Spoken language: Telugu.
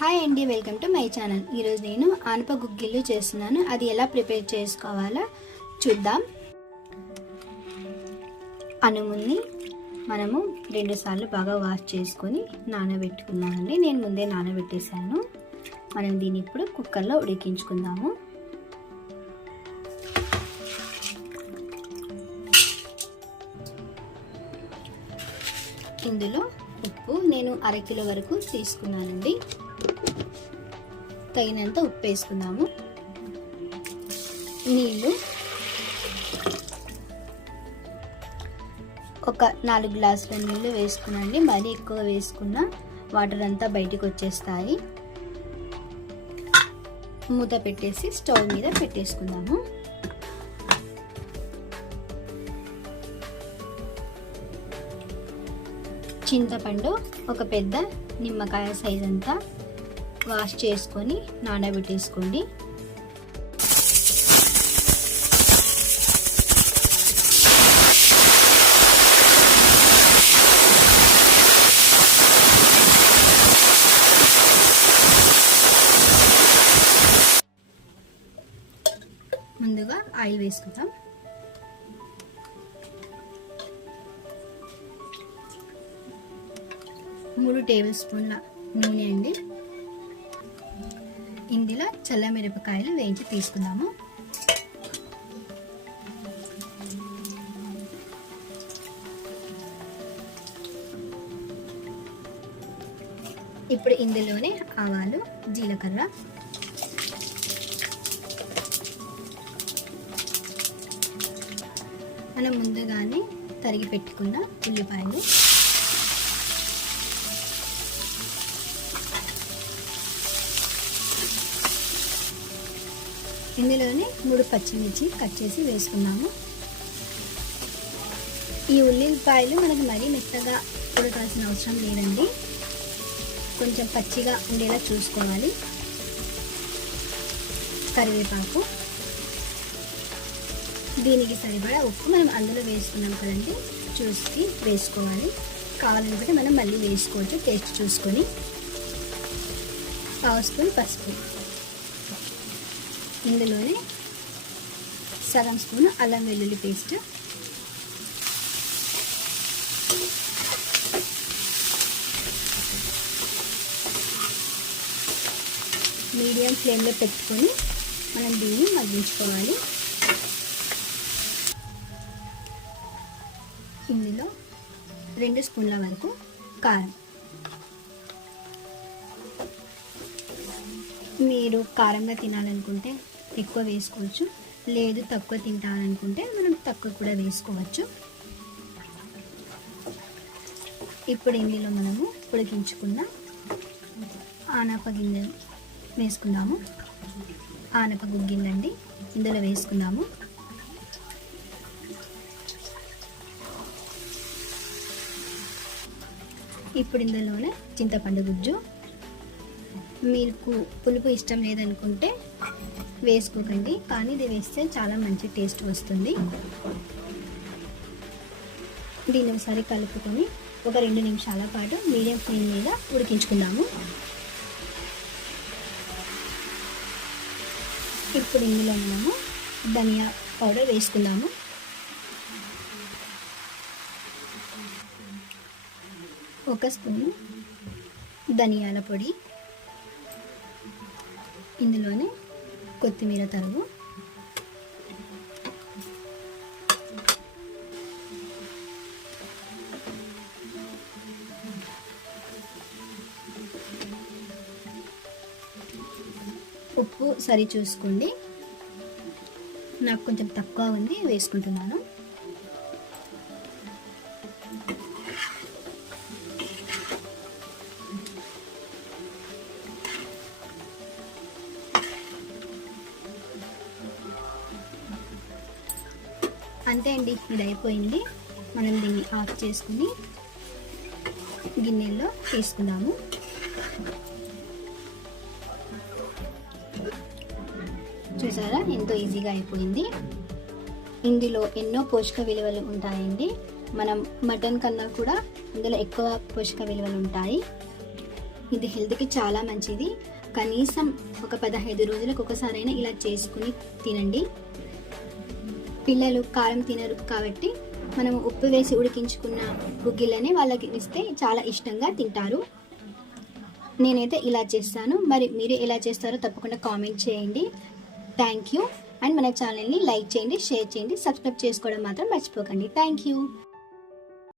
హాయ్ అండి వెల్కమ్ టు మై ఛానల్ ఈరోజు నేను ఆనప గుగ్గిళ్ళు చేస్తున్నాను. అది ఎలా ప్రిపేర్ చేసుకోవాలో చూద్దాం. అనుముని మనము రెండుసార్లు బాగా వాష్ చేసుకొని నానబెట్టుకున్నామండి నేను ముందే నానబెట్టేశాను. మనం దీన్ని ఇప్పుడు కుక్కర్లో ఉడికించుకుందాము. ఇందులో ఉప్పు నేను అరకిలో వరకు తీసుకున్నానండి. తగినంత ఉప్పు వేసుకుందాము. నీళ్ళు ఒక నాలుగు గ్లాసుల నీళ్ళు వేసుకునండి. మరీ ఎక్కువ వేసుకున్న వాటర్ అంతా బయటికి వచ్చేస్తాయి. మూత పెట్టేసి స్టవ్ మీద పెట్టేసుకుందాము. చింతపండు ఒక పెద్ద నిమ్మకాయ సైజ్ అంతా వాష్ చేసుకొని నానబెట్టేసుకోండి. ముందుగా ఆయిల్ వేసుకుందాం. మూడు టేబుల్ స్పూన్ల నూనె అండి. ఇందులో చల్ల మిరపకాయలు వేయించి తీసుకుందాము. ఇప్పుడు ఇందులోనే ఆవాలు జీలకర్ర. మనం ముందుగానే తరిగి పెట్టుకున్న ఉల్లిపాయలు. ఇందులోనే మూడు పచ్చిమిర్చి కట్ చేసి వేసుకున్నాము. ఈ ఉల్లిపాయలు మనకు మరీ మెత్తగా ఉడకాల్సిన అవసరం లేదండి. కొంచెం పచ్చిగా ఉండేలా చూసుకోవాలి. కరివేపాకు. దీనికి సరిపడా ఉప్పు మనం అందులో వేసుకున్నాం కదండి. చూసి వేసుకోవాలి. కావాలనుకుంటే మనం మళ్ళీ వేసుకోవచ్చు. టేస్ట్ చూసుకొని. పావు స్పూన్ పసుపు. ఇందులోనే సగం స్పూన్ అల్లం వెల్లుల్లి పేస్ట్. మీడియం ఫ్లేమ్లో పెట్టుకొని మనం దీన్ని మగ్గించుకోవాలి. ఇందులో రెండు స్పూన్ల వరకు కారం. మీరు కారంగా తినాలనుకుంటే ఎక్కువ వేసుకోవచ్చు. లేదు తక్కువ తింటారనుకుంటే మనం తక్కువ కూడా వేసుకోవచ్చు. ఇప్పుడు ఇందులో మనము ఉడికించుకున్న ఆనప గింజలు వేసుకుందాము. ఆనప గుగ్గిందండి. ఇందులో వేసుకుందాము. ఇప్పుడు ఇందులోనే చింతపండు గుజ్జు. మీకు పులుపు ఇష్టం లేదనుకుంటే వేసుకోకండి. కానీ ఇది వేస్తే చాలా మంచి టేస్ట్ వస్తుంది. దీన్ని ఒకసారి కలుపుకొని ఒక రెండు నిమిషాల పాటు మీడియం ఫ్లేమ్ మీద ఉడికించుకుందాము. ఇప్పుడు ఇందులో మనము ధనియా పౌడర్ వేసుకుందాము. ఒక స్పూను ధనియాల పొడి. ఇందులోనే కొత్తిమీర తరుగు. ఉప్పు సరి చూసుకోండి. నాకు కొంచెం తక్కువ ఉంది వేసుకుంటున్నాను. అంతే అండి ఇది అయిపోయింది. మనం దీన్ని ఆఫ్ చేసుకుని గిన్నెల్లో తీసుకుందాము చూసారా ఎంతో ఈజీగా అయిపోయింది. ఇందులో ఎన్నో పోషక విలువలు ఉంటాయండి. మనం మటన్ కన్నా కూడా ఇందులో ఎక్కువ పోషక విలువలు ఉంటాయి. ఇది హెల్త్కి చాలా మంచిది. కనీసం ఒక పదహైదు రోజులకు ఒకసారైనా ఇలా చేసుకుని తినండి. పిల్లలు కారం తినరు కాబట్టి మనం ఉప్పు వేసి ఉడికించుకున్న గుగ్గిళ్ళని వాళ్ళకి ఇస్తే చాలా ఇష్టంగా తింటారు. నేనైతే ఇలా చేస్తాను. మరి మీరు ఎలా చేస్తారో తప్పకుండా కామెంట్ చేయండి. థ్యాంక్ యూ అండ్ మన ఛానల్ని లైక్ చేయండి షేర్ చేయండి సబ్స్క్రైబ్ చేసుకోవడం మాత్రం మర్చిపోకండి. Thank you